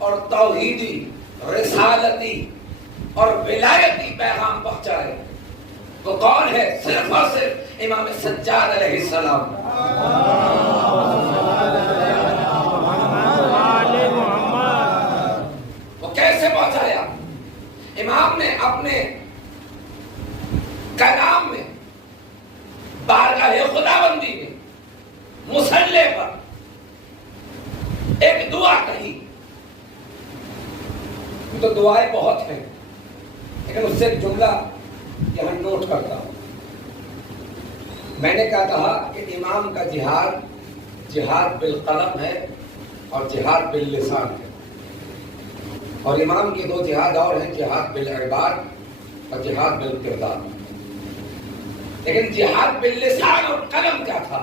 اور توحیدی رسالتی اور ولایتی پیغام پہنچائے وہ کون ہے؟ صرف اور صرف امام سجاد علیہ السلام۔ وہ کیسے پہنچایا؟ امام نے اپنے کلام میں بارگاہ خداوندی میں مصلی پر ایک دعا کہی۔ تو دعائیں بہت ہیں لیکن اس سے ایک جملہ یہاں نوٹ کرتا ہوں۔ میں نے کہا تھا کہ امام کا جہاد بالقلم ہے اور جہاد باللسان ہے، اور امام کے دو جہاد اور ہیں، جہاد بالعباد اور جہاد بالکردار۔ لیکن جہاد باللسان اور قلم کیا تھا؟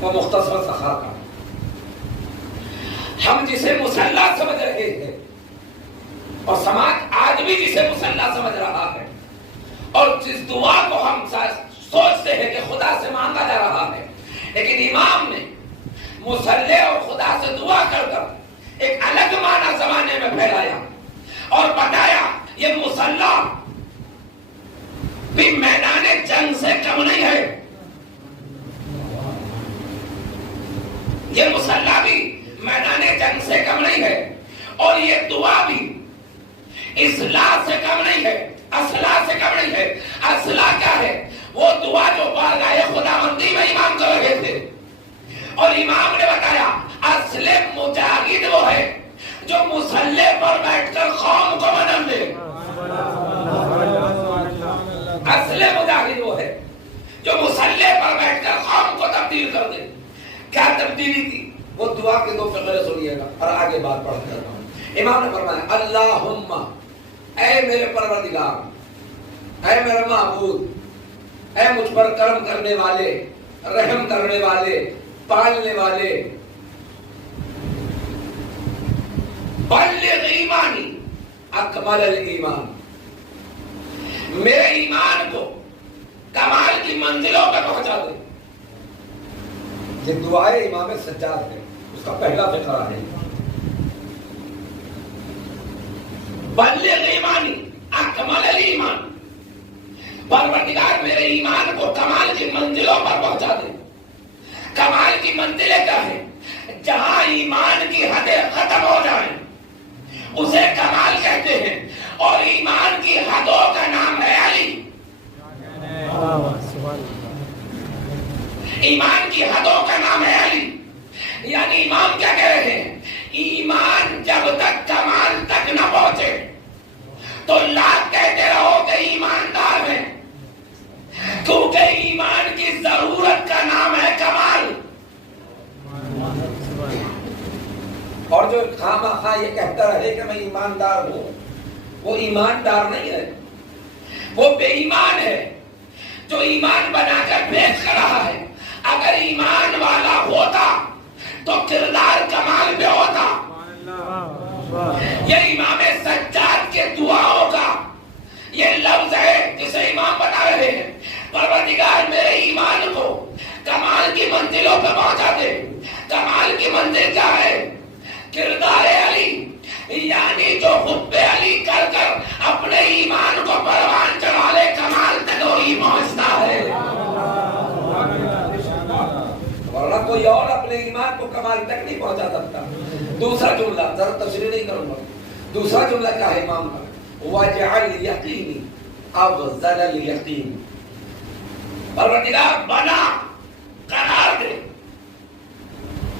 وہ مختصر سا خاکہ ہم جسے مسلح سمجھ رہے ہیں اور سماج آج بھی جسے مسلح سمجھ رہا ہے، اور جس دعا کو ہم سوچتے ہیں کہ خدا سے مانگا جا رہا ہے، لیکن امام نے مسلح اور خدا سے دعا کر کر ایک الگ معنی زمانے میں پھیلایا اور بتایا یہ مسلح بھی میدان جنگ سے کم نہیں ہے، یہ مسلح بھی میدان جنگ سے کم نہیں ہے، اور یہ دعا بھی اصلاح سے کم نہیں ہے، اصلاح سے کم نہیں ہے۔ اصلاح کیا ہے؟ وہ دعا جو بارگاہ خداوندی میں امام کر رہے تھے، اور امام نے بتایا اصل مجاہد وہ ہے جو مصلی پر بیٹھ کر قوم کو بدل دے۔ اصل مجاہد وہ ہے جو مصلی پر بیٹھ کر قوم کو تبدیل کر دے۔ کیا تبدیلی تھی؟ وہ دعا کے دو فقرے سنیے گا اور آگے بات پڑھ کر رہا ہوں۔ امام نے فرمایا اللہم، اے میرے پروردگار، اے میرا معبود، اے مجھ پر کرم کرنے والے، رحم کرنے والے، پالنے والے، بلغ ایمانی اکمل الایمان، میرے ایمان کو کمال کی منزلوں پہ پہنچا دے۔ یہ دعائے امام سجاد ہے، اس کا پہلا فقرہ ہے بلغ ایمانی اکمل الایمان، پروردگار میرے ایمان کو کمال کی منزلوں پر پہنچا دے۔ کمال کی منزلیں کیا ہے؟ جہاں ایمان کی حدیں ختم ہو جائیں اسے کمال کہتے ہیں، اور ایمان کی حدوں کا نام ہے علی۔ ایمان کی حدوں کا نام ہے علی، یعنی امام کیا کہہ رہے ہیں؟ ایمان جب تک کمال تک نہ پہنچے تو لاکھ کہتے رہو کہ ایماندار ہیں، کیونکہ ایمان کی ضرورت کا نام ہے کمال۔ اور جو خواہ یہ کہتا رہے کہ میں ایماندار ہوں، وہ ایماندار نہیں ہے، وہ بے ایمان ہے جو ایمان بنا کر پیش کر رہا ہے۔ اگر ایمان والا ہوتا تو کردار کمال پہ ہوتا۔ یہ امام سجاد کے دعاؤں کا یہ لفظ ہے جسے امام بتا رہے ہیں پروردگار میرے ایمان کو کمال کی منزلوں پہ پہنچا دے۔ کمال کی منزل کیا ہے؟ کردار علی، یعنی جو حب علی کر کر اپنے ایمان کو پروان چڑھا لے کمال تک وہی پہنچتا ہے، ورنہ کوئی اور اپنے ایمان کو کمال تک نہیں پہنچا سکتا۔ دوسرا جملہ ذرا تشریح نہیں کروں گا، دوسرا جملہ کیا ہے امام کا؟ وَجَعَلْ يَقِينِ أَفْضَلَ الْيَقِينِ، پروردگار بنا قرار دے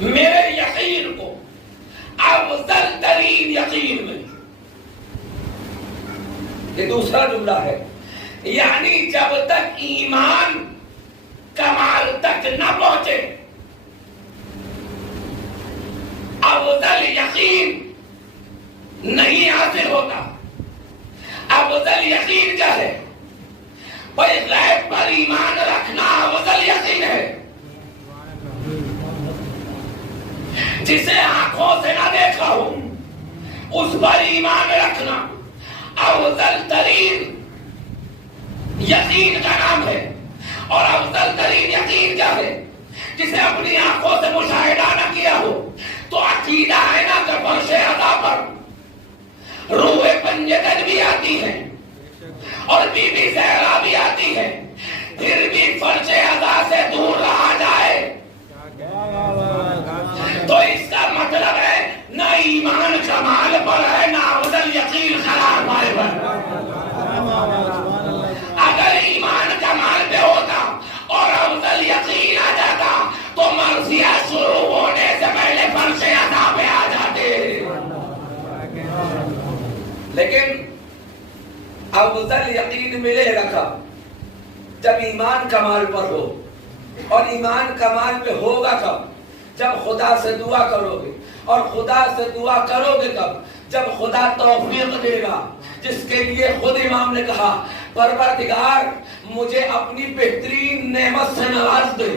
میرے یقین کو افضل ترین یقین میں۔ یہ دوسرا جملہ ہے، یعنی جب تک ایمان کمال تک نہ پہنچے افضل یقین نہیں حاصل ہوتا۔ افضل یقین کیا ہے؟ بھائی غیب پر ایمان رکھنا افضل یقین ہے، جسے آنکھوں سے نہ دیکھا ہو اس پر ایمان رکھنا افضل ترین یقین کا نام ہے۔ اور افضل ترین یقین کیا ہے؟ جسے اپنی آنکھوں سے مشاہدہ نہ کیا ہو تو عقیدہ ہے نا کہ فرش ادا پر روح پنجتن بھی آتی ہے اور بی بی زہرا بھی آتی ہے، پھر بھی فرش ادا سے دور رہا جائے تو اس کا مطلب ہے نہ ایمان کمال پر ہے نہ افضل یقین قرار پائے پر۔ اگر ایمان کمال پہ ہوتا اور افضل یقین آ جاتا تو مرثیہ شروع ہونے سے پہلے فرش ادا پہ آ جاتے، لیکن افضل یقین ملے گا کب؟ جب ایمان کمال پر ہو، اور ایمان کمال پہ ہوگا کب؟ جب خدا سے دعا کرو گے، اور خدا سے دعا کرو گے کب؟ جب خدا توفیق دے گا، جس کے لیے خود امام نے کہا پروردگار مجھے اپنی بہترین نعمت سے نواز دے۔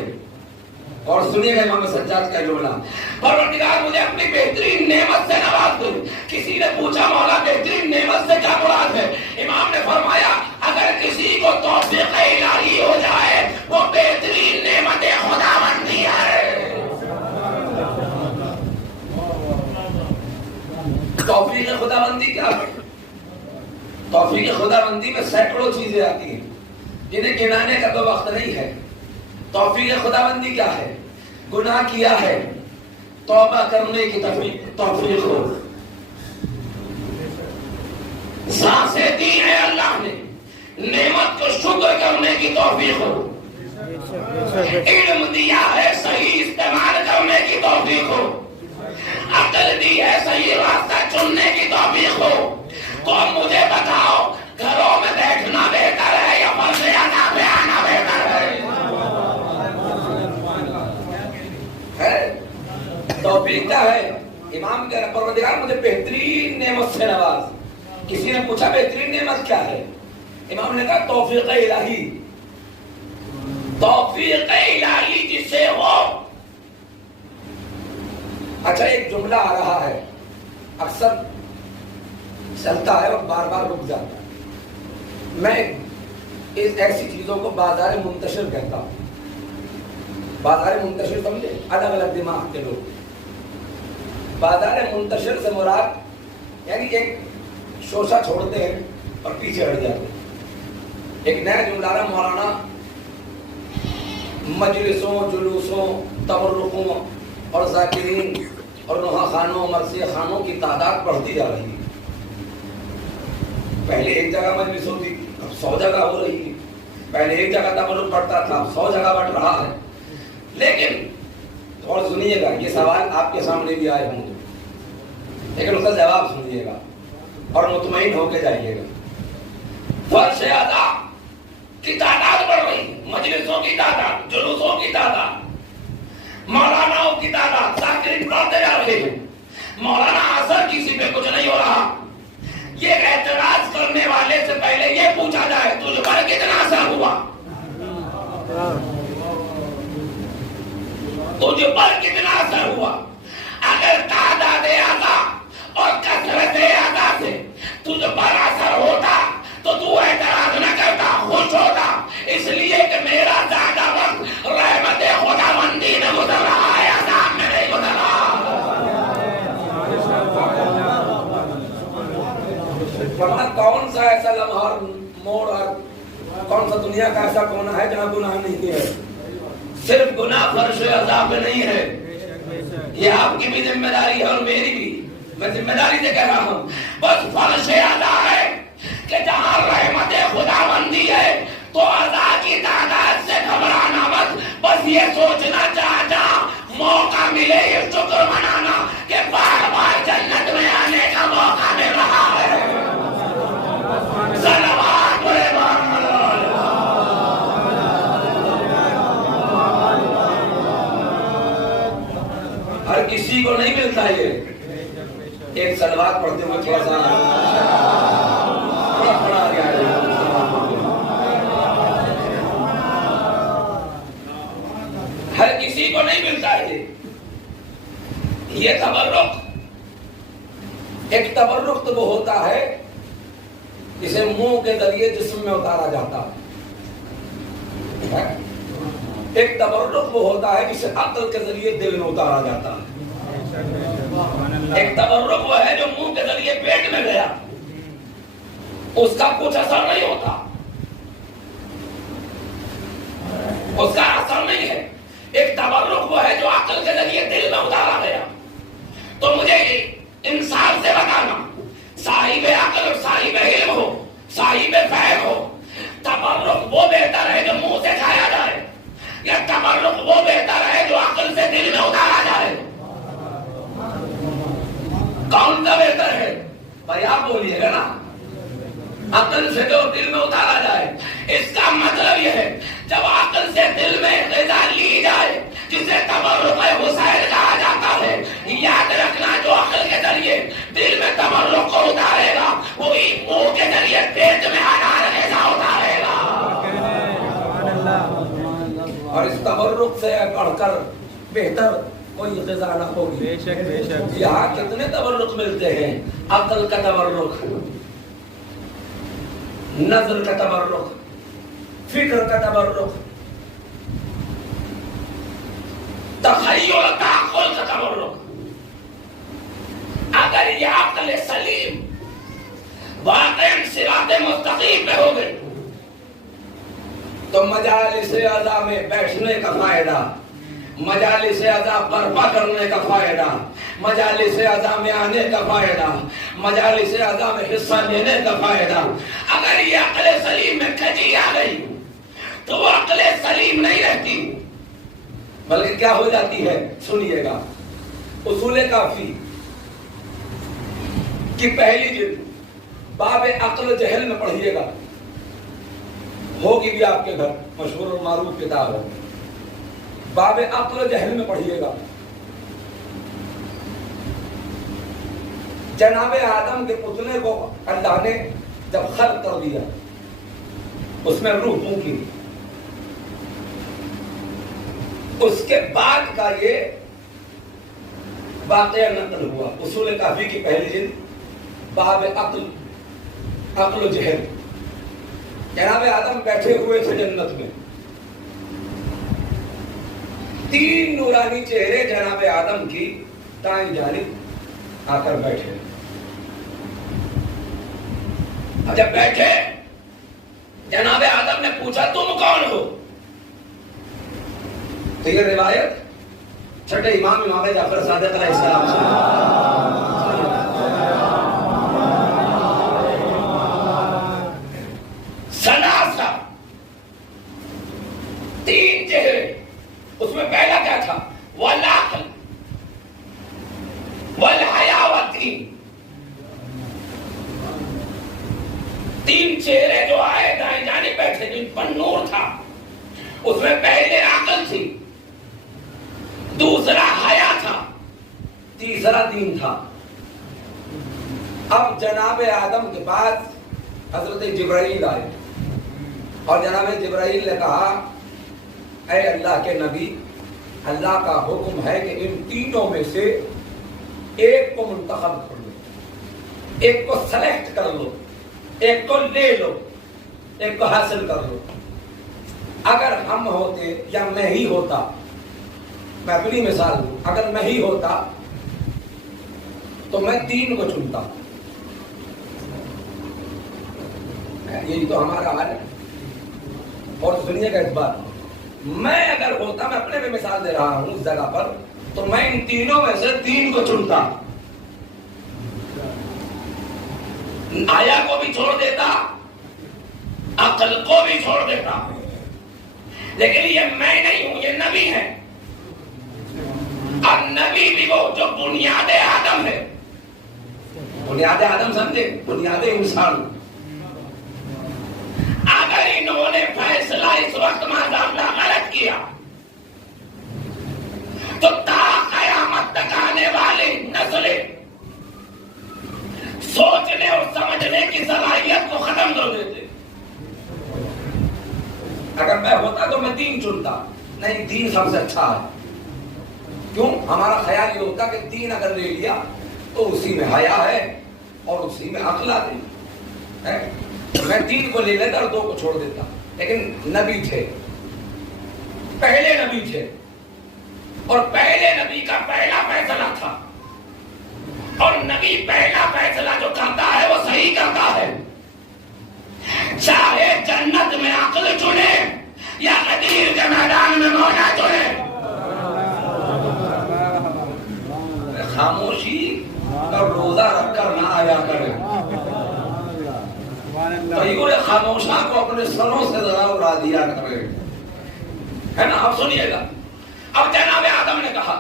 اور سنیے گا امام سجاد کا جملہ، پروردگار مجھے اپنی بہترین نعمت سے نواز دے۔ کسی نے پوچھا مولا بہترین نعمت سے کیا مراد ہے؟ امام نے فرمایا اگر کسی کو توفیق الہی ہو جائے وہ بہترین نعمت خداوندی ہے۔ توفیق خداوندی کیا ہے؟ توفیق خداوندی میں سینکڑوں چیزیں آتی ہیں جنہیں گنانے کا تو وقت نہیں ہے۔ توفیق خداوندی کیا ہے؟ گناہ کیا ہے، توبہ کرنے کی توفیق ہو، سانسیں دی ہیں اللہ نے، نعمت کو شکر کرنے کی توفیق ہو، علم دیا ہے صحیح استعمال کرنے کی توفیق ہو، عقل دی ہے صحیح راستہ چننے کی توفیق ہو، تو اب مجھے بتاؤ گھروں میں بیٹھنا بہتر ہے یا فرش ادا پہ آنا بہتر ہے؟ توفیق کیا ہے؟ امام کہہ رہا پروردگار مجھے بہترین نعمت سے نواز۔ کسی نے پوچھا بہترین نعمت کیا ہے؟ امام نے کہا توفیق الہی۔ توفیق الہی جسے ہو، اچھا ایک جملہ آ رہا ہے اکثر چلتا ہے اور بار بار رک جاتا ہے، میں ایسی چیزوں کو بازار منتشر کہتا ہوں۔ بازار منتشر سمجھے؟ الگ الگ دماغ کے لوگ۔ بازار منتشر سے مراد یعنی ایک شوشہ چھوڑتے ہیں اور پیچھے ہٹ جاتے ہیں۔ ایک نیا جملہ رہا مولانا مجلسوں، جلوسوں، تبرکوں اور ذاکرین اور نوحہ خانوں، مرثیہ خانوں کی تعداد بڑھتی جا رہی ہے۔ پہلے ایک جگہ مجلس ہوتی تھی، اب 100 جگہ ہو رہی ہے۔ پہلے ایک جگہ تبرک پڑتا تھا، اب 100 جگہ بڑھ رہا ہے۔ لیکن اور سنیے گا، یہ سوال آپ کے سامنے بھی آئے ہوں گے، لیکن اس کا جواب سنیے گا اور مطمئن ہو کے جائیے گا۔ فرش ادا کی تعداد بڑھ رہی، مجلسوں کی تعداد، جلوسوں کی تعداد، مولاناؤں کی تعداد، ذاکرین بڑھتے جا رہے ہیں۔ مولانا اثر کسی پہ کچھ نہیں ہو رہا۔ یہ اعتراض کرنے والے سے پہلے یہ پوچھا جائے تجھ پر کتنا اثر ہوا، تجھ پر کتنا اثر ہوا۔ اگر تعداد اعضا اور کثرت اعضا سے تجھ پر اثر ہوتا تو تو اعتراض نہ کرتا، خوش ہوتا، اس لیے کہ میرا زیادہ وقت رحمت خداوندی میں گزر رہا ہے، عذاب میں نہیں گزر رہا۔ کون سا ایسا لمحہ اور موڑ اور کون سا دنیا کا ایسا کونا ہے جہاں گناہ نہیں ہے؟ صرف گناہ فرش عذاب میں نہیں ہے، یہ آپ کی بھی ذمہ داری ہے اور میری بھی۔ میں ذمہ داری سے کہہ رہا ہوں، بس فرش عذاب ہے کہ جہاں رحمت خداوندی ہے تو عذاب کی تعداد سے گھبرانا مت، بس یہ سوچنا چاہتا موقع ملے یہ شکر منانا کہ بار بار جنت میں آنے کا موقع مل رہا ہے۔ صلوات ہر کسی کو نہیں ملتا یہ۔ ایک صلوات پڑھتے ہوئے تھوڑا سا آ گیا ہے۔ ہر کسی کو نہیں ملتا ہے یہ تبرک۔ ایک تبرک تو وہ ہوتا ہے جسے منہ کے ذریعے جسم میں اتارا جاتا ہے، ایک تبرک وہ ہوتا ہے جسے عقل کے ذریعے دل میں اتارا جاتا ہے. ایک تبرک وہ ہے جو منہ کے ذریعے پیٹ میں گیا, اس کا کچھ اثر نہیں ہوتا, اس کا اثر نہیں ہے. ایک تبرک وہ ہے جو عقل کے ذریعے دل میں اتارا گیا. تو مجھے انصاف سے بتانا, صاحب عقل اور صاحب علم ہو, صاحب فہم ہو, تبرک وہ بہتر ہے جو منہ سے کھایا جائے, یا تبرک وہ بہتر ہے جو عقل سے دل میں اتارا جائے؟ کون سا بہتر ہے بھائی آپ بولیے گا نا. عقل سے جو دل میں اتارا جائے, اس کا مطلب یہ ہے جب عقل سے دل میں غذا لی جائے جسے تبرک حسین کہا جاتا ہے, یاد رکھنا جو عقل کے ذریعے دل میں تبرک کو اتارے گا وہی منہ کے ذریعے پیٹ میں ہزار غذا اتارے گا. اور اس تبرک سے پڑھ کر بہتر کوئی غذا نہ ہوگی. بے شک بے شک. یہاں کتنے تبرک ملتے ہیں, عقل کا تبرک, نظر کا تبرک, فکر کا تبرک, تخیل و تعقل کا تبرک. اگر یہ عقل سلیم واقعی صراط مستقیم پہ ہو گئے تو مجالس اعضاء میں بیٹھنے کا فائدہ, مجالس اعضاء برپا کرنے کا فائدہ, مجالس اعضاء میں آنے کا فائدہ, مجالس اعضاء میں حصہ لینے کا فائدہ. اگر یہ عقل سلیم میں کھجی آ گئی تو وہ عقل سلیم نہیں رہتی, بلکہ کیا ہو جاتی ہے؟ سنیے گا, اصول کافی کی پہلی جلد باب عقل جہل میں پڑھیے گا, ہوگی بھی آپ کے گھر, مشہور و معروف کتاب ہے. باب عقل جہل میں پڑھیے گا. جناب آدم کے پتلے کو اللہ نے جب خلق کر دیا, اس میں روح پھونکی, اس کے بعد کا یہ واقعہ نقل ہوا. اصول کافی کی پہلی جلد باب عقل و جہل. جناب آدم بیٹھے ہوئے تھے جنت میں, تین نورانی چہرے جناب آدم کی دائیں جانب آ کر بیٹھے. جب بیٹھے جناب آدم نے پوچھا تم کون ہو؟ تو یہ روایت چھٹے امام جعفر صادق علیہ السلام سلاسہ, تین چہرے. اس میں پہلا کیا تھا؟ والعقل والحیا والدین. تین چہرے جو آئے دائیں جانب بیٹھے جن پر نور تھا, اس میں پہلے عقل تھی, دوسرا حیا تھا, تیسرا دین تھا. اب جناب آدم کے پاس حضرت جبرائیل آئے اور جناب جبرائیل نے کہا اے اللہ کے نبی, اللہ کا حکم ہے کہ ان تینوں میں سے ایک کو منتخب کر لو, ایک کو سلیکٹ کر لو, ایک کو لے لو, ایک کو حاصل کر لو. اگر ہم ہوتے یا میں ہی ہوتا, میں اپنی مثال دوں, اگر میں ہی ہوتا تو میں تین کو چنتا. یہی تو ہمارا حال ہے. اور سنیے گا اس بات, میں اگر ہوتا, میں اپنے میں مثال دے رہا ہوں اس جگہ پر, تو میں ان تینوں میں سے تین کو چنتا. آیا کو بھی چھوڑ دیتا, عقل کو بھی چھوڑ دیتا. لیکن یہ میں نہیں ہوں, یہ نبی ہے. اور نبی بھی وہ جو بنیاد آدم ہے. بنیاد آدم سمجھے, بنیاد انسان. اگر انہوں نے فیصلہ اس وقت معذاللہ غلط کیا تو تا قیامت تک آنے والی نسلیں سوچنے اور سمجھنے کی صلاحیت کو ختم کر دیتے. اگر میں ہوتا تو میں دین چنتا. نہیں, دین سب سے اچھا ہے. کیوں؟ ہمارا خیال یہ ہوتا کہ دین اگر لے لیا تو اسی میں حیا ہے اور اسی میں عقل آتی ہے. میں دین کو لے لیتا اور دو کو چھوڑ دیتا. لیکن نبی تھے, پہلے نبی تھے اور پہلے نبی کا پہلا فیصلہ تھا، اور نبی پہلا فیصلہ جو کرتا ہے وہ صحیح کرتا ہے، چاہے جنت میں عقل چنے یا غدیر کے میدان میں مولا چنے۔ خاموشی اور روزہ رکھ کر نہ آیا کرے، طیور خاموشاں کو اپنے سروں سے ذرا اڑا دیا کرے، ہے نا؟ اب سنیے گا، اب جناب آدم نے کہا،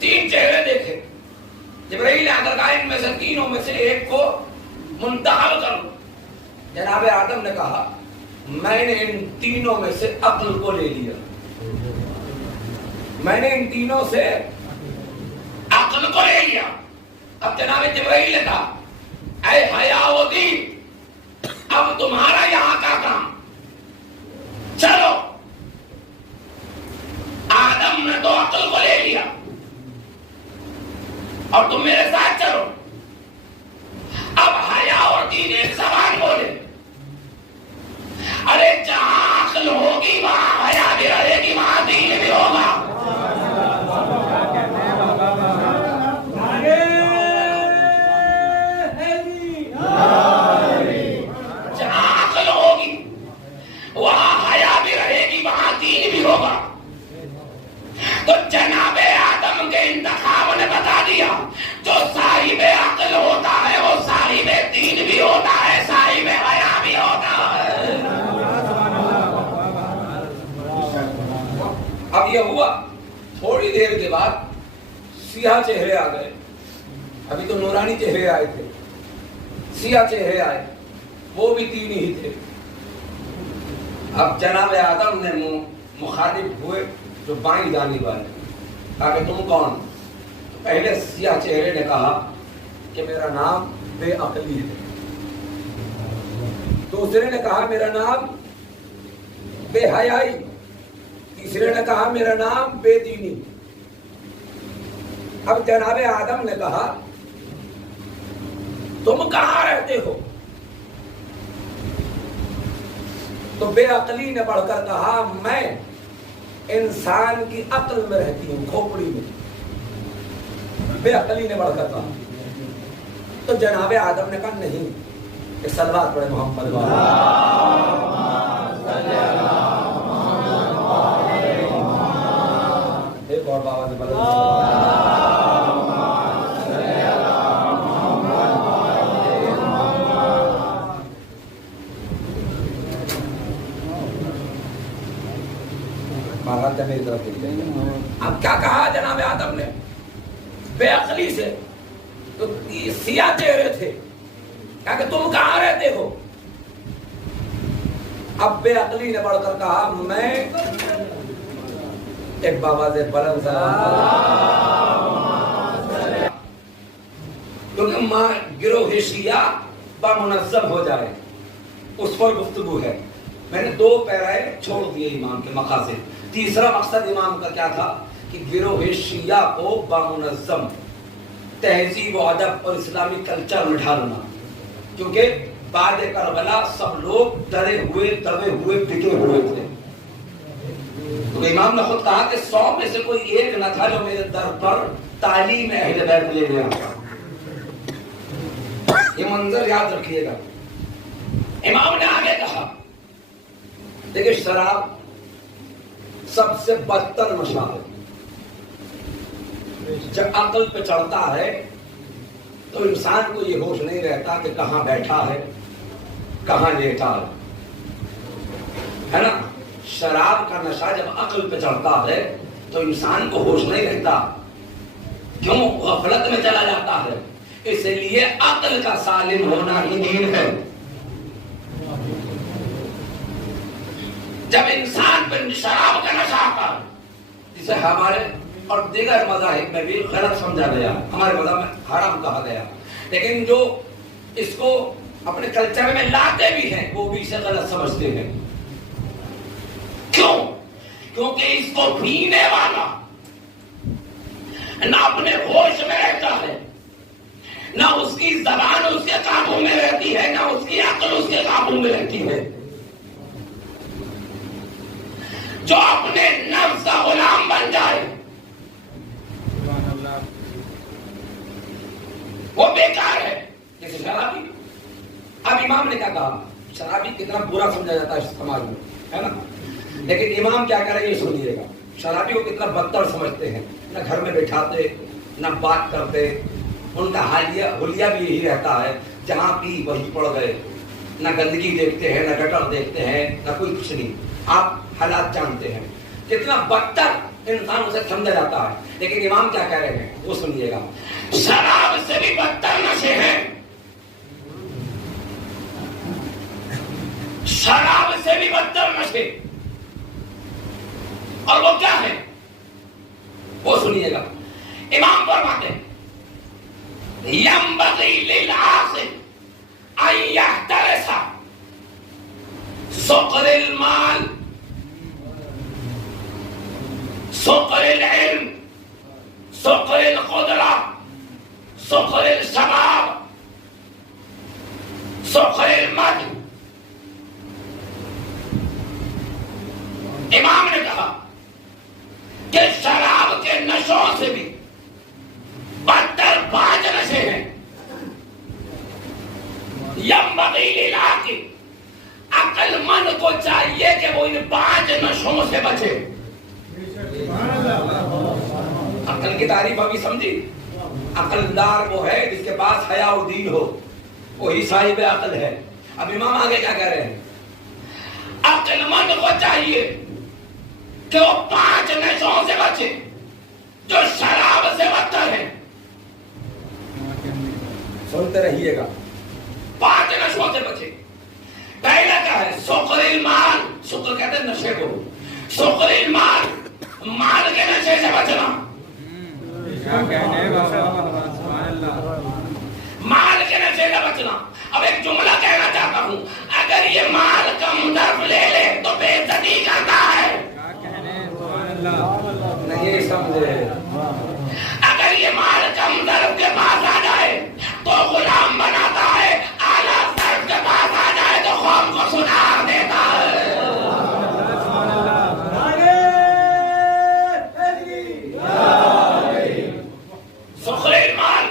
تین چہرے دیکھے، جبرائیل آ کر کہا ان میں سے تینوں میں سے ایک کو منتخب کرو۔ جناب آدم نے کہا میں نے ان تینوں میں سے عقل کو لے لیا، میں نے ان تینوں سے عقل کو لے لیا۔ اب جناب جبرائیل نے کہا اے حیا و دین، اب تمہارا یہاں کا کام، چلو آدم نے تو عقل کو لے لیا اور تم میرے ساتھ چلو۔ اب حیا اور دین ایک زبان بولے، ارے جہاں عقل ہوگی وہاں حیا بھی رہے گی، وہاں دین بھی ہوگا۔ جہاں عقل ہوگی وہاں حیا بھی رہے گی، وہاں دین بھی ہوگا۔ تو جناب آدم کے انتخاب نے بتا دیا جو صاحب عقل ہوتا ہے وہ صاحب دین بھی ہوتا ہے، صاحب حیا بھی ہوتا ہے۔ اب یہ ہوا، تھوڑی دیر کے بعد سیاہ چہرے آ گئے، ابھی تو نورانی چہرے آئے تھے، سیاہ چہرے آئے، وہ بھی تین ہی تھے۔ اب جناب آدم نے مخاطب ہوئے جو بائیں جانب والے، کہا کہ تم کون؟ پہلے سیاہ چہرے نے کہا کہ میرا نام بے عقلی ہے، دوسرے نے کہا میرا نام بے حیائی، تیسرے نے کہا میرا نام بے دینی۔ اب جناب آدم نے کہا تم کہاں رہتے ہو؟ تو بے عقلی نے بڑھ کر کہا میں انسان کی عقل میں رہتی ہوں، کھوپڑی میں۔ بے عقلی نے بڑھ کر کہا، تو جناب آدم نے کہا نہیں، ایک صلوات پڑھے محمد ایک اور بابا نے اب کیا کہا جناب آدم نے بے عقلی سے؟ تو سیاہ چہرے تھے، کہا کہ تم کہاں رہتے ہو؟ اب بے عقلی نے بڑھ کر کہا میں ایک بابا سے بلند کیونکہ ماں گروہ شیعہ بمنظم ہو جائے اس پر گفتگو ہے۔ میں نے دو پیرائے چھوڑ دیے امام کے مقاصد۔ تیسرا مقصد امام کا کیا تھا کہ گروہ شیعہ کو بمنظم تہذیب و ادب اور اسلامی کلچر میں ڈھالنا، کیونکہ بعد کربلا سب لوگ ڈرے ہوئے دبے ہوئے بکے ہوئے تھے۔ تو امام نے خود کہا کہ 100 میں سے کوئی ایک نہ تھا جو میرے در پر تعلیم اہل بیت لے لیا۔ یہ منظر یاد رکھیے گا۔ امام نے آگے کہا دیکھیں شراب سب سے بدتر نشہ ہے، جب عقل پہ چڑھتا ہے تو انسان کو یہ ہوش نہیں رہتا کہ کہاں بیٹھا ہے کہاں لیٹا ہے نا۔ شراب کا نشہ جب عقل پہ چڑھتا ہے تو انسان کو ہوش نہیں رہتا، کیوں؟ غفلت میں چلا جاتا ہے۔ اس لیے عقل کا سالم ہونا ہی دین ہے۔ جب انسان پہ شراب کا نشہ آتا ہے، جسے ہمارے اور دیگر مذاہب میں بھی غلط سمجھا گیا، ہمارے مذہب میں حرام کہا گیا، لیکن جو اس کو اپنے کلچر میں لاتے بھی ہیں وہ بھی اسے غلط سمجھتے ہیں۔ کیوں؟ کیونکہ اس کو پینے والا نہ اپنے ہوش میں رہتا ہے، نہ اس کی زبان اس کے قابو میں رہتی ہے، نہ اس کی عقل اس کے قابو میں رہتی ہے۔ جو اپنے نفس کا غلام بن جائے وہ بیکار ہے. جیسے شرابی. اب امام نے کیا کہا؟ شرابی کتنا برا سمجھا جاتا ہے سماج میں، ہے نا؟ لیکن امام کیا کہہ رہے ہیں یہ سنیے گا. شرابی کو کتنا بدتر سمجھتے ہیں، نہ گھر میں بٹھاتے نہ بات کرتے، ان کا حلیہ بھی یہی رہتا ہے، جہاں پی وہی پڑ گئے، نہ گندگی دیکھتے ہیں نہ گٹر دیکھتے ہیں نہ کوئی کچھ نہیں. آپ حالات جانتے ہیں کتنا بدتر انسان اسے سمجھا جاتا ہے. لیکن امام کیا کہہ رہے ہیں وہ سنیے گا. شراب سے بھی بدتر نشے ہیں، شراب سے بھی بدتر نشے، اور وہ کیا ہے وہ سنیے گا. امام فرماتے ہیں ينبغي للعاقل أن يحترس سقر المال سقر العلم سقر القدرة سقر الشباب سقر المجد. امام نے کہا کہ شراب کے نشوں سے بھی بدتر 5 نشے ہیں. ينبغي للعاقل، عقل مند کو چاہیے کہ وہ ان 5 نشوں سے بچے. عقل کی تعریف ابھی سمجھی. عقلدار وہ ہے جس کے پاس حیا و دین ہو، وہی صاحب عقل ہے. اب امام آگے کیا کہہ رہے ہیں؟ عقل مند کو چاہیے کہ وہ 5 نشوں سے بچے جو شراب سے بدتر ہے. سنتے رہیے گا. 5 نشوں سے بچے. پہلا کیا ہے؟ سقر المال. سقر کہتے ہیں نشے کو. سقر المال، مال کے نشے سے بچنا. مال کے نشے سے بچنا. اب ایک جملہ کہنا چاہتا ہوں، اگر یہ مال کم درب لے لے تو بے عزتی کرتا ہے. نہیں سمجھے؟ اگر یہ مال کم درب کے پاس آ جائے تو غلام بناتا ہے، اعلیٰ درب کے پاس آ جائے تو قوم کو سدھار دیتا ہے. سخر المال،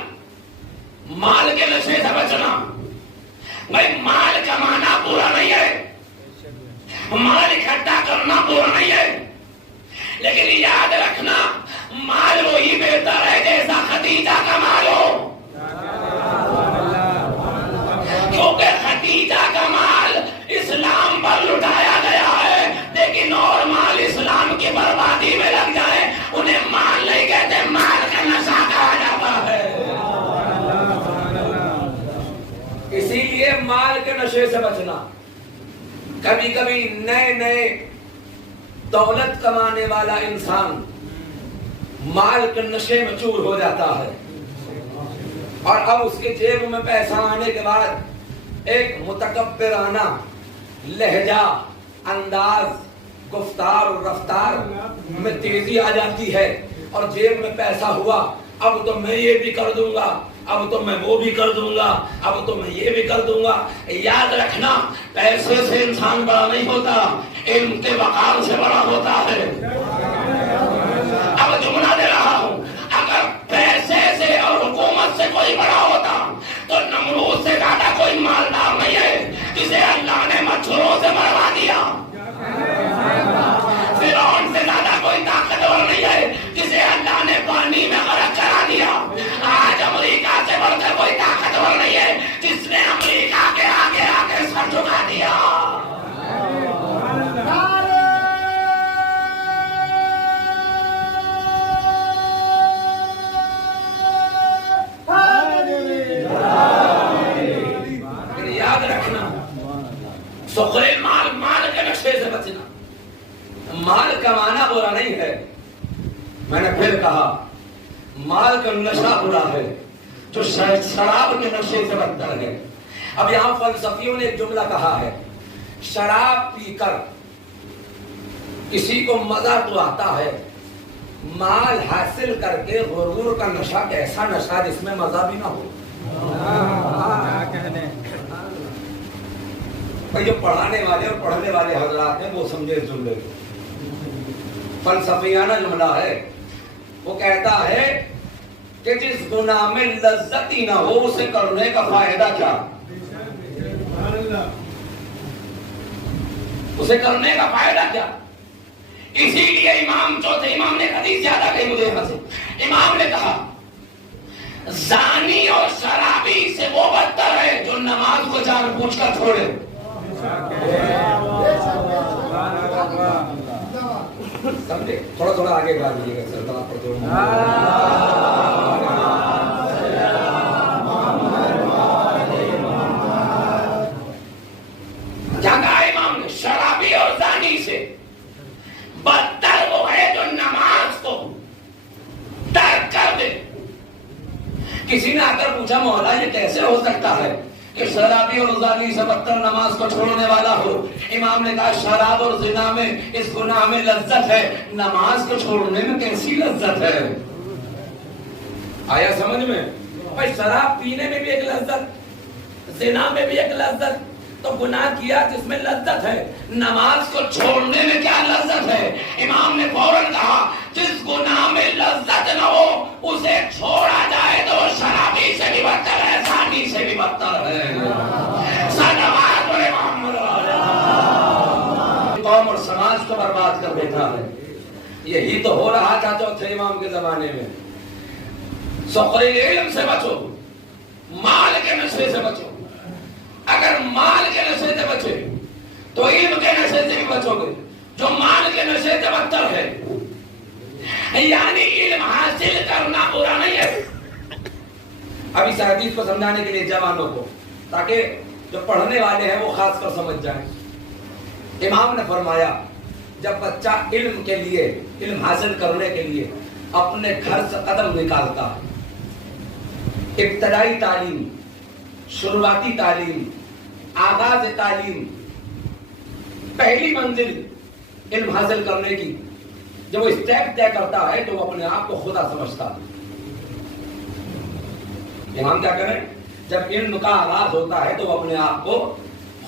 مال کے نشے سے بچنا. بھائی مال کمانا برا نہیں ہے، مال اکٹھا کرنا برا نہیں ہے، لیکن یاد رکھنا مال وہی بہتر ہے جیسا خدیجہ کا مال ہو. کیونکہ خدیجہ کا مال اسلام پر لٹایا گیا ہے، لیکن اور مال اسلام کی بربادی میں لگ جائے انہیں مال نہیں کہتے، مال کا نشہ کہا جاتا ہے. اسی لیے مال کے نشے سے بچنا. کبھی کبھی نئے دولت کمانے والا انسان مال کے نشے میں چور ہو جاتا ہے، اور اب اس کے جیب میں پیسہ آنے کے بعد ایک متکبرانہ لہجہ، انداز، گفتار اور رفتار میں تیزی آ جاتی ہے، اور جیب میں پیسہ ہوا، اب تو میں یہ بھی کر دوں گا، اب تو میں وہ بھی کر دوں گا، اب تو میں یہ بھی کر دوں گا. یاد رکھنا پیسے سے انسان بڑا نہیں ہوتا، علم کے وقار سے بڑا ہوتا ہے. اب جملہ دے رہا ہوں، اگر پیسے سے اور حکومت سے کوئی بڑا ہوتا تو نمرود سے زیادہ کوئی مالدار نہیں ہے جسے اللہ نے مچھروں سے مروا دیا. فرعون سے زیادہ کوئی طاقتور نہیں ہے جسے اللہ نے پانی میں غرق کرا دیا. آج امریکہ سے بڑھ کر کوئی طاقتور نہیں ہے جس نے امریکہ کے آگے آگے سر جھکا دیا. یاد رکھنا سخر مال، مال کے نشے سے بچنا. مال کمانا برا نہیں ہے، میں نے پھر کہا مال کا نشہ برا ہے جو شراب کے نشے سے بدتر ہے. اب یہاں فلسفیوں نے ایک جملہ کہا ہے، شراب پی کر کسی کو مزہ تو آتا ہے، مال حاصل کر کے غرور کا نشہ ایسا نشہ جس میں مزہ بھی نہ ہو. جو پڑھانے والے اور پڑھنے والے حضرات ہیں وہ سمجھے اس جملے کو. فلسفیانہ جملہ ہے. وہ کہتا ہے کہ جس گناہ میں لذت ہی نہ ہو اسے کرنے کا فائدہ کیا؟ اسے کرنے کا فائدہ کیا؟ اسی لیے چوتھے امام نے حدیث یاد آ گئی مجھے یہاں سے. امام نے کہا زانی اور شرابی سے وہ بدتر ہے جو نماز کو جان بوجھ کر چھوڑے. سمجھے؟ تھوڑا تھوڑا آگے بڑھا دیجیے گا سر. کہا امام نے شرابی اور زانی سے بدتر وہ ہے جو نماز کو ترک کر دے. کسی نے آ کر پوچھا مولا یہ کیسے ہو سکتا ہے کہ شرابی اور زانی سے بدتر نماز کو چھوڑنے والا ہو؟ امام نے کہا شراب اور زنا میں اس گناہ میں لذت ہے، نماز کو چھوڑنے میں کیسی لذت ہے؟ آیا سمجھ میں؟ بھائی شراب پینے میں بھی ایک لذت، زنا میں بھی ایک لذت، تو گناہ کیا جس میں لذت ہے، نماز کو چھوڑنے میں کیا لذت ہے؟ امام نے فوراً کہا جس گناہ میں لذت نہ ہو اسے چھوڑا جائے تو وہ شرابی سے بھی بدتر ہے، زانی سے بھی بدتر ہے. قوم اور سماج کو برباد کر بیٹھا ہے. یہی تو ہو رہا تھا چوتھے امام کے زمانے میں. سخرے علم سے بچو، مال کے نشے سے بچو. اگر مال کے نشے سے بچے تو علم کے نشے سے بھی بچو گے جو مال کے نشے سے بدتر ہے. یعنی علم حاصل کرنا برا نہیں ہے. اب اس حدیث کو سمجھانے کے لیے جوانوں کو، تاکہ جو پڑھنے والے ہیں وہ خاص کر سمجھ جائیں. امام نے فرمایا جب بچہ علم کے لیے، علم حاصل کرنے کے لیے اپنے گھر سے قدم نکالتا ہے، ابتدائی تعلیم، شروعاتی تعلیم، آغاز تعلیم، پہلی منزل علم حاصل کرنے کی جب وہ اسٹیپ طے کرتا ہے تو وہ اپنے آپ کو خدا سمجھتا ہے. امام کیا کریں؟ جب علم کا آغاز ہوتا ہے تو وہ اپنے آپ کو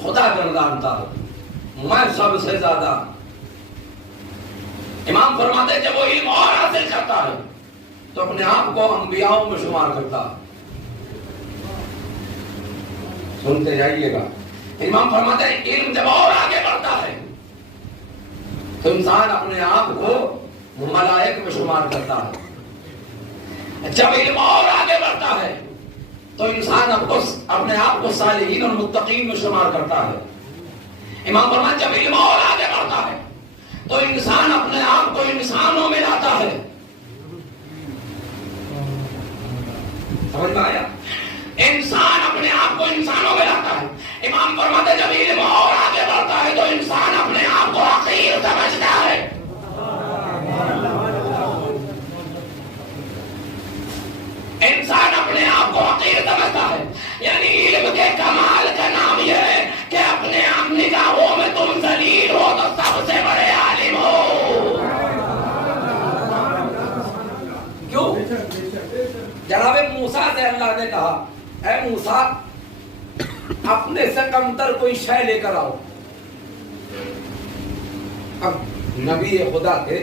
خدا جانتا ہے، میں سب سے زیادہ. امام فرماتے ہیں جب وہ علم اور حاصل کرتا ہے تو اپنے آپ کو انبیاءوں میں شمار کرتا ہے. سنتے جائیے گا. امام فرماتے ہیں علم جب اور آگے بڑھتا ہے تو انسان اپنے آپ کو ملائک میں شمار کرتا ہے. جب علم اور آگے بڑھتا ہے تو انسان اپنے آپ کو صالحین اور متقین میں شمار کرتا ہے. امام فرماتے ہیں جب علم اور آگے بڑھتا ہے تو انسان اپنے آپ کو انسانوں میں لاتا ہے. سمجھ میں آیا؟ انسان اپنے آپ کو انسانوں میں لاتا ہے. امام فرماتے ہیں جب علم اور آگے بڑھتا ہے تو انسان اپنے آپ کو حقیر سمجھتا ہے. انسان اپنے آپ کو حقیر سمجھتا ہے. یعنی علم کے کمال کا نام یہ ہے کہ اپنے آپ نگاہوں میں تم ذلیل ہو تو سب سے بڑے عالم ہو. کیوں؟ جناب موسیٰ سے اللہ نے کہا اے موسیٰ اپنے سے کمتر کوئی شے لے کر آؤ. اب نبی خدا تھے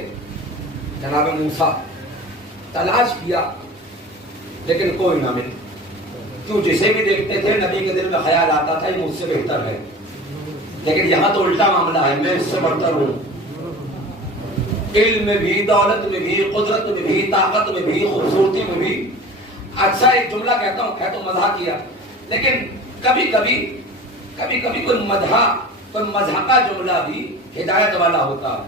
جناب موسیٰ، تلاش کیا لیکن کوئی نہ ملا. کیوں؟ جسے بھی دیکھتے تھے نبی کے دل میں خیال آتا تھا یہ مجھ سے بہتر ہے. لیکن یہاں تو الٹا معاملہ ہے، میں اس سے بڑھتر ہوں. علم میں بھی، دولت میں بھی، قدرت میں بھی، طاقت میں بھی، خوبصورتی میں بھی. اچھا ایک جملہ کہتا ہوں، ہے تو مزاح کیا، لیکن کبھی کبھی کوئی مزاح کا جملہ بھی ہدایت والا ہوتا ہے.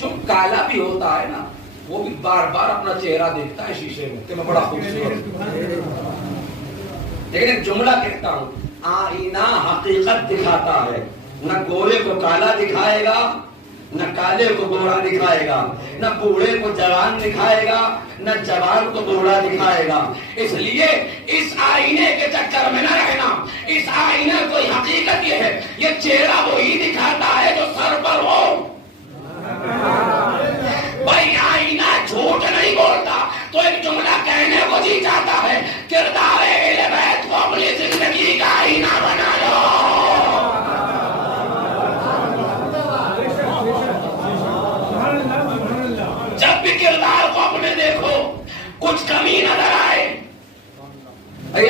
جو کالا بھی ہوتا ہے نا وہ بھی بار بار اپنا چہرہ دیکھتا ہے شیشے میں کہ میں بڑا خوبصورت. لیکن ایک جملہ کہتا ہوں، آئینہ حقیقت دکھاتا ہے. نہ گورے کو کالا دکھائے گا، نہ کالے کو گورا دکھائے گا، نہ بوڑھے کو جوان دکھائے گا، نہ جوان کو بوڑھا دکھائے گا. اس لیے اس آئینے کے چکر میں نہ رہنا. اس آئینے کوئی حقیقت یہ ہے، یہ چہرہ وہی دکھاتا ہے جو سر پر ہو. بھائی آئینہ جھوٹ نہیں بولتا. تو ایک جملہ کہنے کو جی چاہتا ہے، کردار اہل بیت کو اپنی زندگی کا آئینہ بنا لو.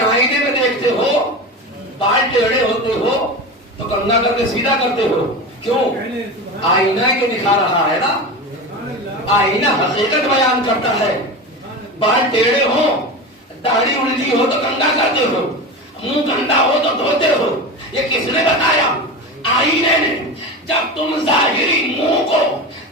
بھائی آئینے میں دیکھتے ہو بال ٹیڑھے ہوتے ہو تو کنگا کر کے سیدھا کرتے ہو، کیوں؟ آئینہ کے دکھا رہا ہے نا، آئینہ حقیقت بیان کرتا ہے. بال ٹیڑھے ہو، داڑھی الٹی ہو تو کنگا کرتے ہو، منہ گندا ہو تو دھوتے ہو. یہ کس نے بتایا؟ آئینے نے. جب تم ظاہری منہ کو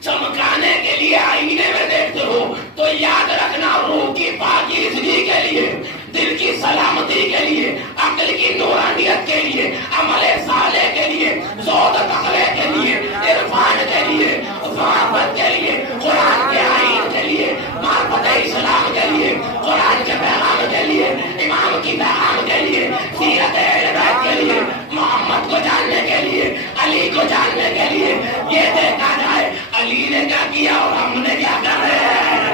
چمکانے کے لیے آئینے میں دیکھتے ہو تو یاد رکھنا روح کی پاکیزگی کے لیے، دل کی سلامتی کے لیے، عقل کی نورانیت کے لیے، عمل صالح کے لیے، زہد تقوی کے لیے، عرفان کے لیے، معرفت کے لیے، قرآن کے آئین کے لیے، معرفت اسلام کے لیے، قرآن کے پیغام کے لیے، امام کی پیغام کے لیے، سیرت اہل بیت کے لیے، محمد کو جاننے کے لیے، علی کو جاننے کے لیے. یہ دیکھا جائے علی نے کیا کیا اور ہم نے کیا کر رہے ہیں.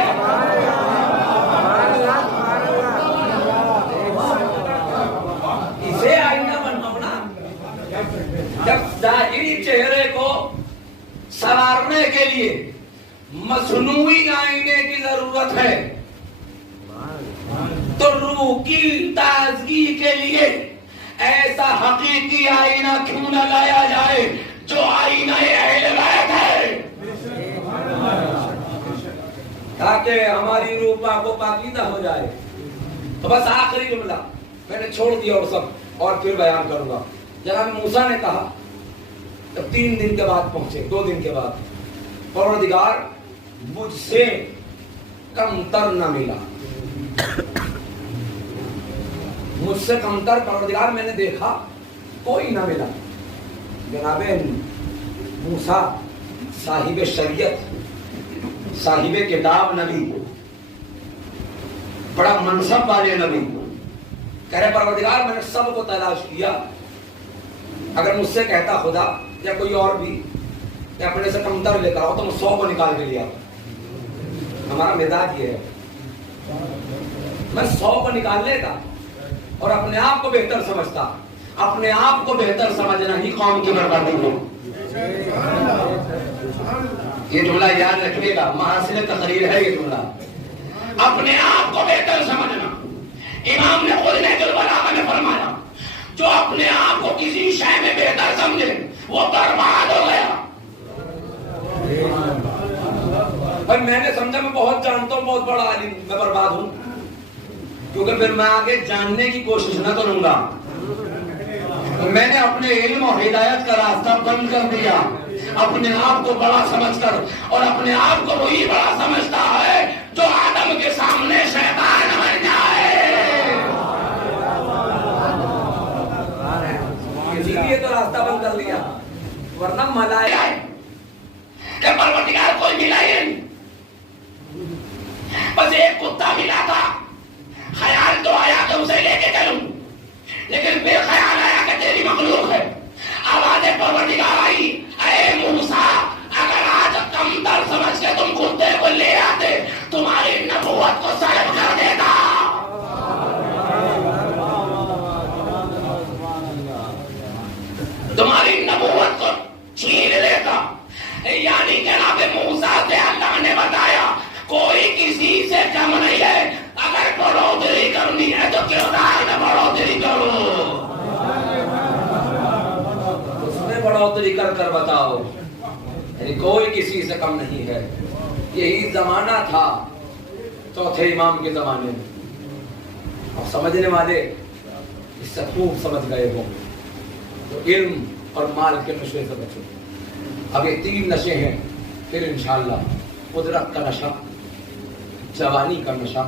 اسے آئینہ بنانا. جب ظاہری چہرے کو سنوارنے کے لیے مصنوعی آئینے کی ضرورت ہے تو روح کی تازگی کے لیے ایسا حقیقی آئینہ کیوں نہ لایا جائے جو آئینہ اہل بیت ہے، تاکہ ہماری روح پاک و پاکیزہ ہو جائے. تو بس آخری جملہ میں نے چھوڑ دیا اور سب اور پھر بیان کروں گا. جناب موسیٰ نے کہا جب 3 دن کے بعد پہنچے، 2 دن کے بعد، پروردگار مجھ سے کمتر نہ ملا، مجھ سے کمتر پروردگار میں نے دیکھا کوئی نہ ملا. جناب موسیٰ صاحب شریعت، صاحب کتاب نبی، بڑا منصب والے نبی، کہہ رہے پروردگار میں نے سب کو تلاش کیا، اگر مجھ سے کہتا خدا یا کوئی اور بھی کہ اپنے سے کمتر لے کر آؤ تو میں 100 کو نکال کے لیا. ہمارا مزاج یہ ہے، میں 100 کو نکال لیتا اور اپنے آپ کو بہتر سمجھتا. اپنے آپ کو بہتر سمجھنا ہی قوم کی بربادی ہے. یہ جملہ یاد رکھیے گا، محاسن تقریر ہے یہ جملہ. اپنے آپ کو بہتر سمجھنا. امام نے خود نے البلاغہ میں فرمایا جو اپنے آپ کو کسی شے میں بہتر سمجھے وہ برباد ہو گیا. اور میں نے سمجھا میں بہت جانتا ہوں، بہت بڑا عالم، میں برباد ہوں، کیونکہ پھر میں آگے جاننے کی کوشش نہ کروں گا. میں نے اپنے علم اور ہدایت کا راستہ بند کر دیا اپنے آپ کو بڑا سمجھ کر، اور اپنے آپ کو وہی بڑا سمجھتا ہے جو آدم کے سامنے شیطان بن جائے. اسی لیے تو راستہ بند کر لیا، ورنہ ملایا کہ پروردگار کوئی ملا ہی نہیں. بس ایک کتا ملا تھا، خیال تو آیا کہ اسے لے کے چلوں، لیکن پھر خیال آیا کہ تیری مخلوق ہے. آواز پروردگار آئی، اے موسیٰ اگر آج کمتر سمجھ کے تم کتے کو لے آتے تمہاری نبوت کو سلب کر دیتا. تمہاری نبوت کو چھین لیتا. یعنی جناب موسیٰ سے اللہ نے بتایا کوئی کسی سے کم نہیں ہے، اگر بڑھوتری کرنی ہے تو کردار میں بڑھوتری کرو. اس میں بڑھوتری کر کر بتاؤ، یعنی کوئی کسی سے کم نہیں ہے. یہی زمانہ تھا چوتھے امام کے زمانے میں. اور سمجھنے والے اس سے خوب سمجھ گئے ہوں تو علم اور مال کے نشے سے بچو. اب یہ 3 نشے ہیں، پھر انشاءاللہ قدرت کا نشہ، جوانی کا نشہ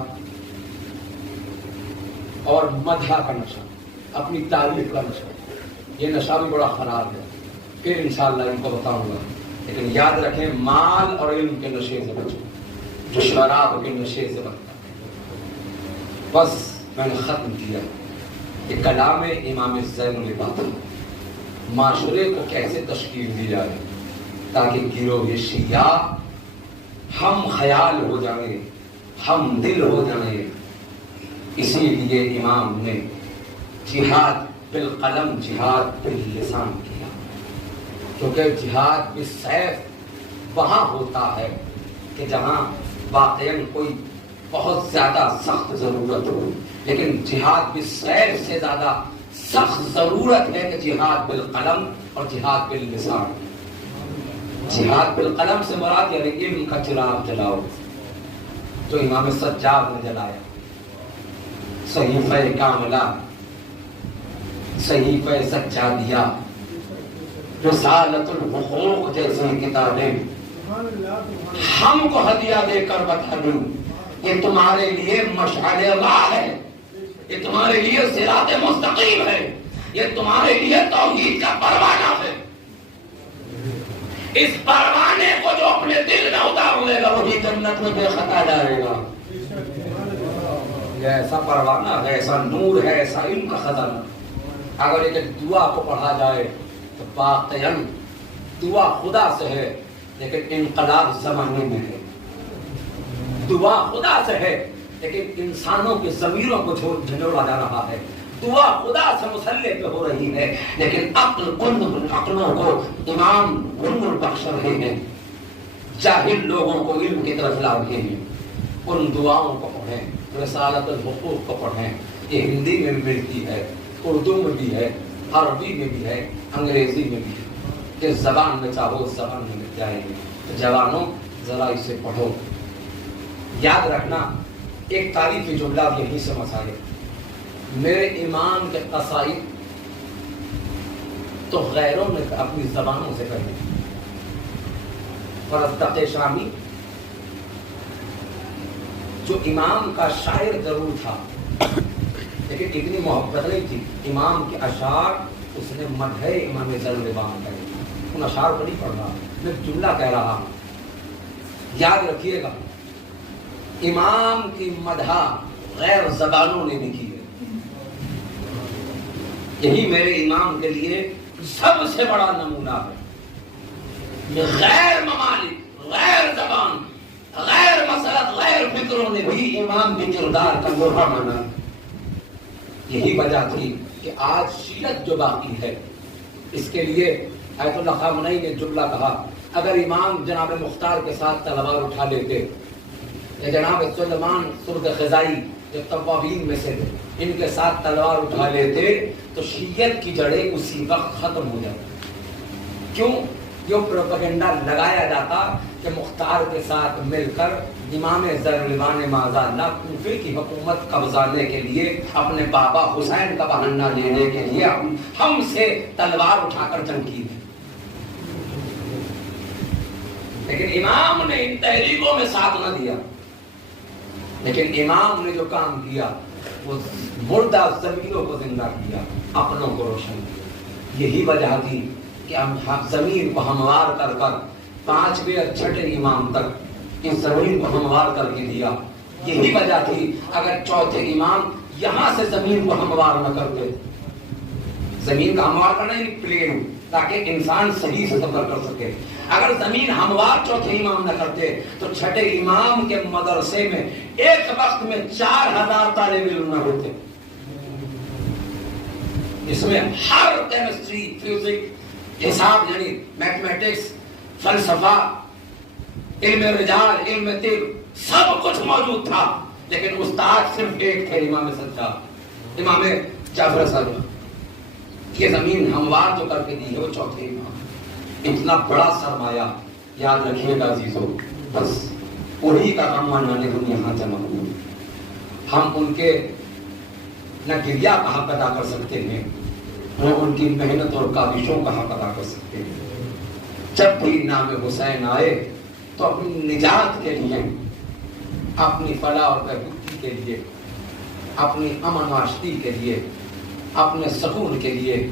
اور مدح کا نشہ، اپنی تعریف کا نشہ. یہ نشہ بھی بڑا خراب ہے، پھر انشاءاللہ ان کو بتاؤں گا. لیکن یاد رکھیں مال اور علم کے نشے سے بچو، جو شراب کے نشے سے بچتا ہے. بس میں نے ختم کیا. یہ کلام امام زین العابدین، معاشرے کو کیسے تشکیل دی جائے تاکہ گروہ شیعہ ہم خیال ہو جائیں، ہم دل ہو جائیں. اسی لیے امام نے جہاد بالقلم، جہاد باللسان کیا، کیونکہ جہاد بالسیف وہاں ہوتا ہے کہ جہاں واقعاً کوئی بہت زیادہ سخت ضرورت ہو. لیکن جہاد بالسیف سے زیادہ سخت ضرورت ہے کہ جہاد بالقلم اور جہاد باللسان. جہاد بالقلم سے مراد یعنی علم کا چراغ جلاؤ جو امام سجاد نے جلایا. صحیفہ کاملہ، صحیفہ سجادیہ، رسالۃ الحقوق جیسی کتابیں ہم کو ہدیہ دے کر بتا دوں یہ تمہارے لیے مشعل راہ ہے، یہ تمہارے لیے صراط مستقیم ہے، یہ تمہارے لیے توحید کا پروانہ ہے. اس پروانے کو جو اپنے دل میں اتار لے گا وہی جنت میں بے خطا جائے گا. یہ ایسا پروانہ ہے، ایسا نور ہے، ایسا علم کا خزانہ. اگر ایک دعا کو پڑھا جائے تو واقعاً دعا خدا سے ہے لیکن انقلاب زمانے میں ہے. دعا خدا سے ہے لیکن انسانوں کے ضمیروں کو جھنجھوڑا جا رہا ہے. دعا خدا سے مسلح پہ ہو رہی ہے لیکن عقلوں کو امام غنگل بخش رہے ہیں، جاہل لوگوں کو علم کی طرف لا رہے ہیں. ان دعاؤں کو پڑھیں، رسالۃ الحقوق کو پڑھیں. یہ ہندی میں بھی ملتی ہے، اردو میں بھی ہے، عربی میں بھی ہے، انگریزی میں بھی ہے. کس زبان میں چاہو اس زبان میں مل جائے گی. تو جوانوں ذرا اسے پڑھو. یاد رکھنا ایک تعریفی جملہ یہیں سے مسائل. میرے امام کے قصائد تو غیروں نے اپنی زبانوں سے کہے. فرزدق شامی جو امام کا شاعر ضرور تھا لیکن اتنی محبت نہیں تھی. امام کے اشعار اس نے مدح امام ذوالفقار کہے. ان اشعار کو نہیں پڑھ رہا، میں جملہ کہہ رہا ہوں، یاد رکھیے گا. امام کی مدح غیر زبانوں نے بھی کی ہے. یہی میرے امام کے لیے سب سے بڑا نمونہ ہے. غیر ممالک، غیر زبان، غیر مسلک، غیر فکروں نے بھی امام کے کردار کا لوہا مانا. یہی وجہ تھی کہ آج شیعت جو باقی ہے اس کے لیے آیت اللہ خامنئی نے جملہ کہا اگر امام جناب مختار کے ساتھ تلوار اٹھا لیتے یا جناب سلیمان سرد خزائی جو توابین میں سے تھے ان کے ساتھ تلوار اٹھا لیتے تو شیعت کی جڑیں اسی وقت ختم ہو جاتی. کیوں؟ یہ پروپیگنڈا لگایا جاتا کہ مختار کے ساتھ مل کر امام ذوالفقار معاذ اللہ کوفے کی حکومت قبضانے کے لیے اپنے بابا حسین کا بہانہ لینے کے لیے ہم سے تلوار اٹھا کر جنگ کی. لیکن امام نے ان تحریکوں میں ساتھ نہ دیا. لیکن امام نے جو کام کیا وہ مردہ ضمیروں کو زندہ کیا، اپنوں کو روشن کیا. یہی وجہ تھی کہ ہم زمین کو ہموار کر کر 5ویں اور 6ٹھے امام تک اس زمین کو ہموار کر کے دیا. یہی وجہ تھی اگر 4تھے امام یہاں سے زمین کو ہموار نہ کرتے، زمین کا ہموار کرنا یعنی پلین تاکہ انسان صحیح سے سفر کر سکے، اگر زمین ہموار 4تھے امام نہ کرتے تو 6ٹھے امام کے مدرسے میں ایک وقت میں 4000 طالب علم نہ ہوتے. اس میں ہر کیمسٹری، فزکس، حساب یعنی میتھمیٹکس، فلسفہ، علم رجال، علم طب سب کچھ موجود تھا. لیکن استاد صرف ایک تھے، امام سجاد، امام جعفر صادق. یہ زمین ہموار جو کر کے دی ہے وہ 4تھے امام. اتنا بڑا سرمایہ یاد رکھیے گا عزیزو، بس وہی کا غم منانے ہم یہاں جمع ہوئے. ہم ان کے نہ گریہ کا حق ادا کر سکتے ہیں نہ ان کی محنت اور کاوشوں کا حق ادا کر سکتے ہیں. جب بھی نام حسین آئے تو اپنی نجات کے لیے، اپنی فلاح اور بہبودی کے لیے، اپنی امن و آشتی کے لیے، اپنے سکون کے لیے،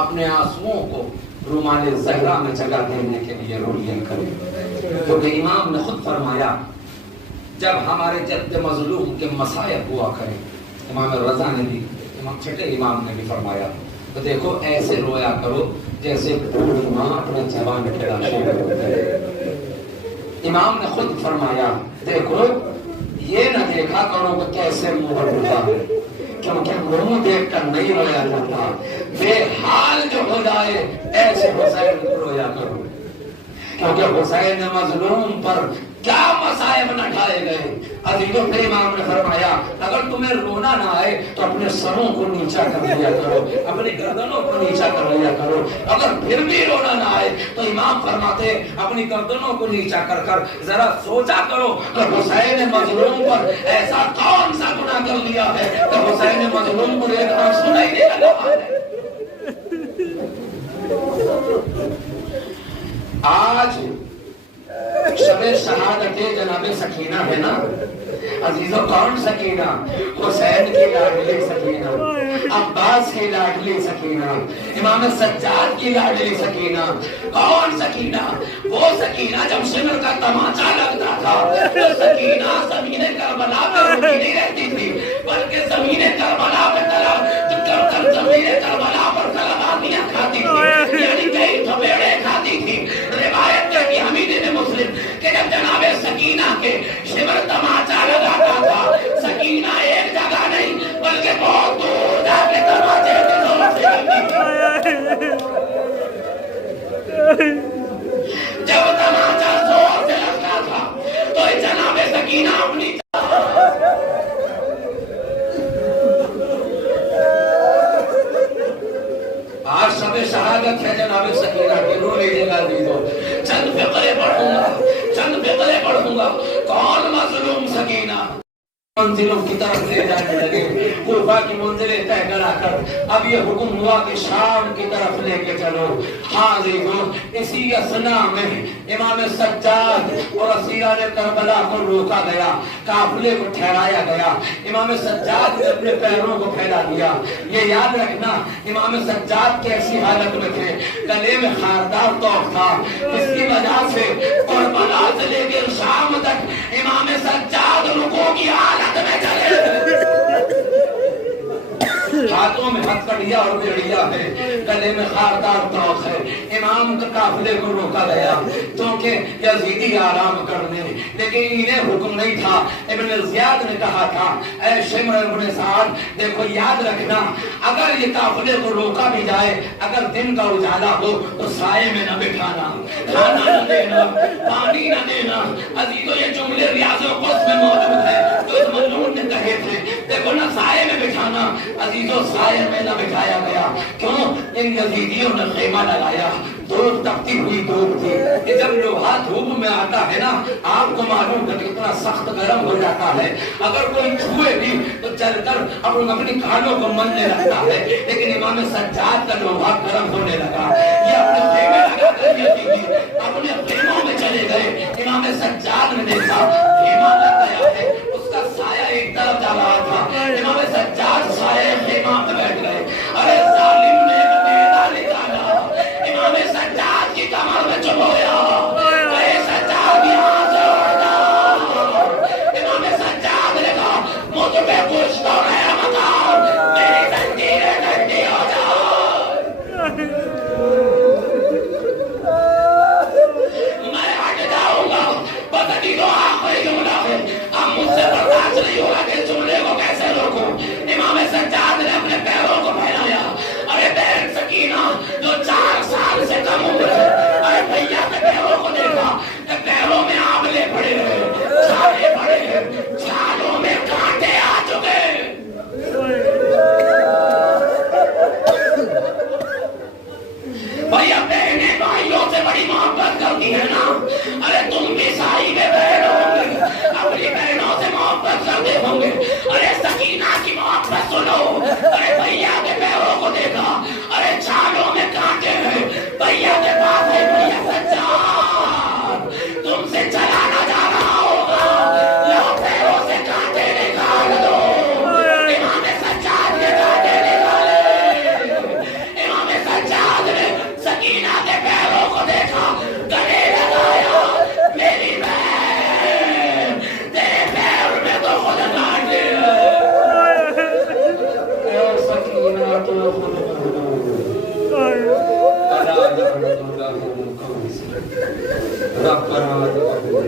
اپنے آنسوؤں کو رومال زہرا میں جگہ دینے کے لیے رویہ کریں. کیونکہ امام نے خود فرمایا جب ہمارے جد مظلوم کے مصائب ہوا کریں، امام رضا نے بھی، 6ٹھے امام نے بھی فرمایا تو دیکھو ایسے رویا کرو جیسے بوڑھی ماں اپنے جوان ٹھیڑا شیر. امام نے خود فرمایا دیکھو یہ نہ دیکھا کرو کہ کیسے منہ ڈوبا ہے، کیونکہ منہ دیکھ کر نہیں رویا جاتا. بے حال جو ہو جائے ایسے حسین کو رویا کرو، کیونکہ حسین مظلوم پر کیا مصائب نہ ڈھائے گئے. عزیزوں پھر امام نے فرمایا اگر تمہیں رونا نہ آئے تو اپنے سروں کو نیچا کر لیا کرو, اپنی گردنوں کو نیچا کر لیا کرو. اگر پھر بھی رونا نہ آئے تو امام فرماتے اپنی گردنوں کو نیچا کر کر ذرا سوچا کرو کہ حسین مظلوم پر ایسا کون سا گناہ کر لیا ہے کہ حسین مظلوم کو ایک آنسو نہیں نکل رہا ہے. آج شب شہادت جناب سکینہ ہے نا عزیزوں, کون سکینہ؟ حسین کی لاڈلی سکینہ, عباس کی لاڈلی سکینہ, امام سجاد کی لاڈلی سکینہ. کون سکینہ؟ وہ سکینہ جب شمر کا تماچا لگتا تھا تو سکینہ زمین کربلا پر رکی نہیں رہتی تھی بلکہ زمین کربلا پر زمین کربلا پر کلابانیاں کھاتی تھی, یعنی کئی تھپیڑے کھاتی تھی. روایت ہے کہ حمید بن مسلم کہ جب جناب سکینہ کے شمر تماچا لگاتا تھا سکینہ ایک جگہ نہیں بلکہ بہت دور جا کے تماچے کے زور سے لگتی تھی. جب تماچا زور سے لگتا تھا تو جناب سکینہ اپنی آج شب شہادت ہے جناب سکینہ کی, رو لیجیے گا عزیزوں. چند فقرے پڑھوں گا. کون مظلوم سکینہ منزلوں کی طرف لے جانے لگے, کوفہ کی منزلیں طے کرا کر اب یہ حکم ہوا کہ شام کی طرف لے کے چلو. ہاں عزیزوں, اسی اثنا میں امام سجاد اور اسیران کربلا کو روکا گیا, قافلے کو ٹھہرایا گیا. امام سجاد نے اپنے پیروں کو پھیلا دیا. یہ یاد رکھنا امام سجاد کیسی حالت میں تھے, گلے میں خاردار توق تھا, جس کی وجہ سے کربلا سے لے کے شام تک امام سجاد رکوع کی حالت میں چلے. ہاتھوں میں ہتھکڑیاں اور بیڑیاں ہے, گلے میں خاردار توق ہے. امام کے قافلے کو روکا گیا کیونکہ یزیدی آرام کرنے, لیکن انہیں حکم نہیں تھا. ابن زیاد نے کہا تھا اے شمر ابن سعد دیکھو یاد رکھنا اگر یہ قافلے کو روکا بھی جائے, اگر دن کا اجالا ہو تو سائے میں نہ بٹھانا, کھانا نہ دینا, پانی نہ دینا. عزیزوں یہ جملے ریاض القدس میں موجود ہیں جو اس مجنون نے کہے تھے. دیکھو نہ سائے میں بٹھانا, عزیزوں سائے میں نہ بٹھایا گیا. کیوں؟ ان یزیدیوں نے خیمہ لگایا, دھوپ تپتی ہوئی دھوپ تھی. کہ جب لوہا دھوپ میں آتا ہے نا آپ کو معلوم ہے کتنا سخت گرم ہو جاتا ہے, اگر کوئی چھوئے بھی تو چل کر اپنی کھالوں کو ملنے لگتا ہے. لیکن امام سجاد کا لوہا گرم ہونے لگا, یہ اپنے خیمے لگا کر یزیدی اپنے خیموں میں چلے گئے. امام سجاد نے دیکھا خیمہ لگ گیا ہے, اس کا سایہ ایک طرف جا رہا تھا. امام سجاد سایہ خیمہ میں بیٹھ گئے. ارے ظالم نے ایک بیڑا نکالا, امام سجاد کی کمر میں چبویا. اے سجاد یہاں سے اڑ جا. امام سجاد نے کہا مجھ پہ کچھ تو رحم کر, میری زنجیریں ٹھنڈی ہو جا. میں ہٹ جاؤں گا, پتہ نہیں تو آخری جملہ ہے, اب مجھ سے برداشت نہیں ہوگا کہ اس جملے کو کیسے روکوں. امام سجاد نے اپنے پیروں کو پھیلایا. ارے بہن سکینہ جو 4 سال سے کم عمر ہے, ارے بھیا کے پیروں کو دیکھا کہ پیروں میں آبلے پڑے ہیں, چھالے پڑے ہیں, چھالوں میں کانٹے آ چکے. بھیا بہنیں بھائیوں سے بڑی محبت کرتی ہے نا, ارے تم بھی سائی میں بہن ہوں گے, اپنی بہنوں سے محبت کرتے ہوں گے. ارے سکینہ کی محبت سنو. ارے بھیا کے پیروں کو دیکھا, ارے چھالوں میں کانٹے ہیں. بھیا کے پاس ہے بھیا سجاد, تم سے چلا نہ جا رہا ہوگا, لو پیروں سے کانٹے نکال دو. امام سجاد کے کانٹے نکالے. امام سجاد نے سکینہ کے پیروں کو دیکھا, گلے لگایا. میری بہن تیرے پیر میں تو خود کانٹے سکینہ تو خود ربنا تقبل